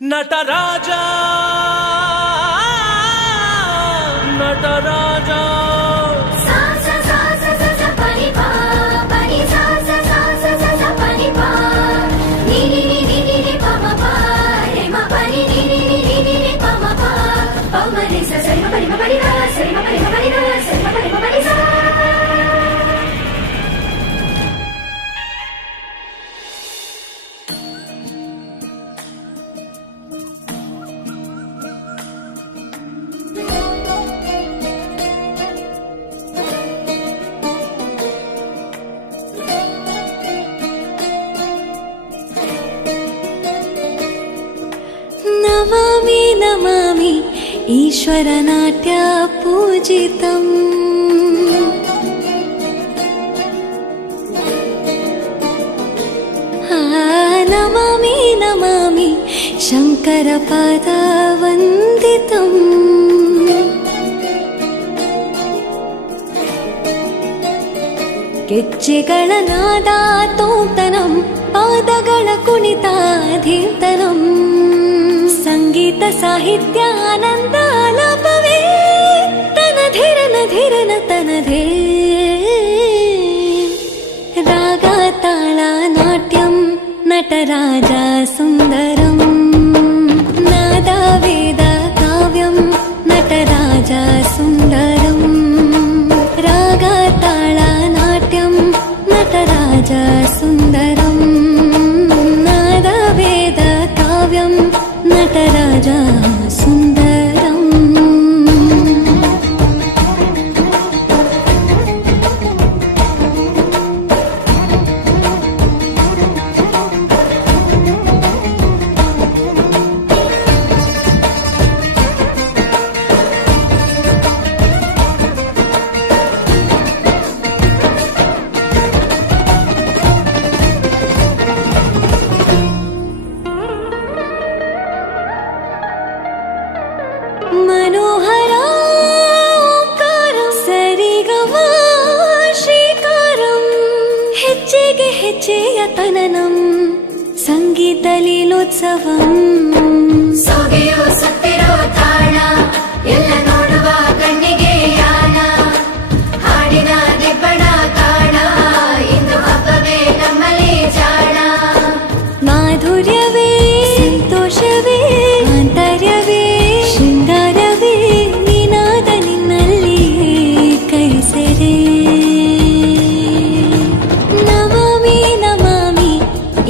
ನಟರಾಜ ನಟರಾಜ ನಮಾಮಿ ನಮಾಮಿ ಈಶ್ವರ ನಾಟ್ಯ ಪೂಜಿತಂ ನಮಾಮಿ ನಮಾಮಿ ಶಂಕರ ಪಾದ ವಂದಿತಂ ಗೆಜ್ಜೆಗಳ ನಾದ ತೋಂತನಂ ಪಾದಗಳ ಕುಣಿತಾಧೀರ್ತನಂ ಸಂಗೀತ ಸಾಹಿತ್ಯ ಆನಂದ ಆಲಾಪವೇ ತನಧಿರನ ಧಿರನ ತನಧೇ ರಾಗ ತಾಳ ನಾಟ್ಯಂ ನಟರಾಜ ಸುಂದರಂ ನಾದ ವೇದ ಕಾವ್ಯಂ ನಟರಾಜ ಸುಂದರಂ ರಾಗ ತಾಳ ನಾಟ್ಯಂ ನಟರಾಜ ಸುಂದರಂ ನಾದ ವೇದ ಕಾವ್ಯಂ ನಟರಾಜ ಸುಂದರಂ मनोहर ओंकारं सरिगम श्रीकारं ಹೆಜ್ಜೆಗೆ ಹೆಜ್ಜೆಯ ತನನಂ ಸಂಗೀತ ಲೀಲೋತ್ಸವಂ ಸೊಗೆಯೋ ಸತ್ತಿರೋ ತಾಣ ಎಲ್ಲ ನೋಡುವ ಕಣ್ಣಿಗೆ ಯಾನ ಹಾಡಿನ ದಿಬ್ಬಣ ಕಾಣ ಇಂದು ಹಬ್ಬವೇ ನಮ್ಮಲ್ಲಿ ಜಾಣ ಮಾಧುರ್ಯವೇ ಸಂತೋಷವೇ ಆಂತರ್ಯವೇ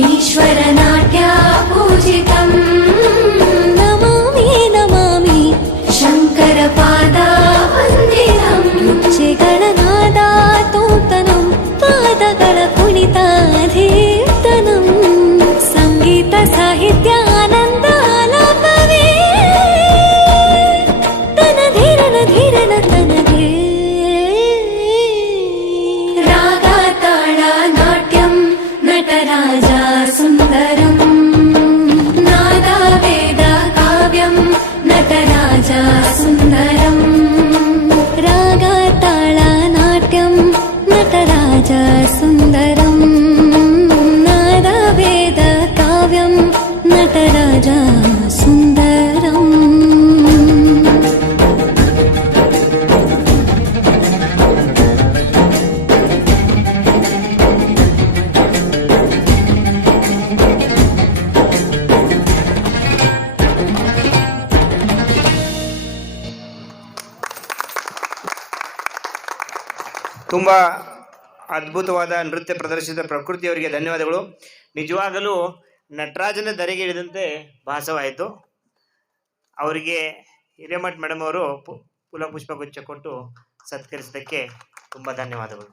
ಈಶ್ವರ ನಾಟ್ಯ ಪೂಜಿತಂ ನಮಾಮಿ ನಮಾಮಿ ಶಂಕರ ಪಾದ ವಂದಿತಂ ಗೆಜ್ಜೆಗಳ ನಾದ ತೋಂತನಂ ಪಾದಗಳ ಕುಣಿತಾಧೀರ್ತನಂ ಸಂಗೀತ ಸಾಹಿತ್ಯ ಆನಂದ ಆಲಾಪವೇ ತನಧಿರನ ಧಿರನ ತನಧೇ ರಾಗ ತಾಳ ನಾಟ್ಯಂ ನಟರಾಜ ಸುಂದರಂ ನಾದ ವೇದ ಕಾವ್ಯಂ ನಟರಾಜ ಸುಂದರಂ ರಾಗ ತಾಳ ನಾಟ್ಯಂ ನಟರಾಜ ಸುಂದರಂ ನಾದ ವೇದ ಕಾವ್ಯಂ ನಟರಾಜ ಸುಂದರಂ ತುಂಬ ಅದ್ಭುತವಾದ ನೃತ್ಯ ಪ್ರದರ್ಶಿಸಿದ ಪ್ರಕೃತಿಯವರಿಗೆ ಧನ್ಯವಾದಗಳು. ನಿಜವಾಗಲೂ ನಟರಾಜನ ಧರೆಗೆ ಇಳಿದಂತೆ ಭಾಸವಾಯಿತು. ಅವರಿಗೆ ಹಿರೇಮಠ್ ಮೇಡಮ್ ಅವರು ಪುಷ್ಪಗುಚ್ಛ ಕೊಟ್ಟು ಸತ್ಕರಿಸಿದ್ದಕ್ಕೆ ತುಂಬ ಧನ್ಯವಾದಗಳು.